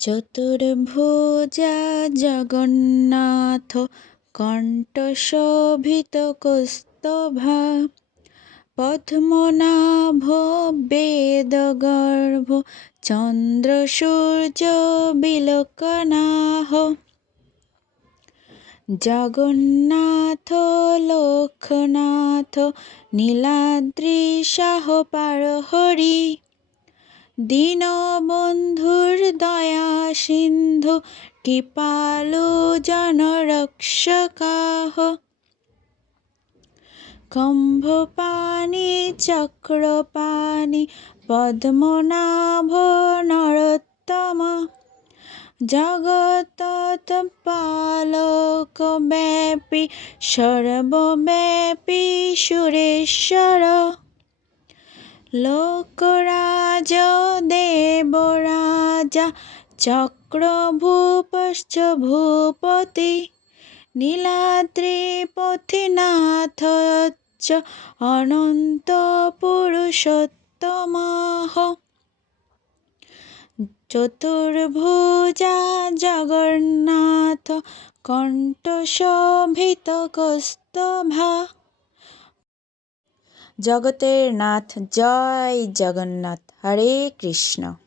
চতুর্ভুজা জগন্নাথ কণ্ঠশোভিত কৌস্তভা পদ্মনাভ বেদগর্ভ চন্দ্রসূর্য বিলোকনাহ জগন্নাথ লোকনাথ নীলাদ্রিশাহ পারহরি দীনবন্ধুর দয়া সিন্ধু কৃপালু জনরক্ষকাহ কম্ভপাণি চক্রপাণি পদ্মনাভ নরোত্তম জগৎপালক ব্যাপী সর্বব্যাপী সুরেশ্বর লোকরাজ দেবরাজা চক্রভূপশ্চ ভূপতি নীলাদ্রিপতিনাথ চ অনন্ত পুরুষোত্তমাঃ চতুর্ভুজা জগন্নাথ কণ্ঠশোভিত কৌস্তভা। জগতের নাথ জয় জগন্নাথ। হরে কৃষ্ণ।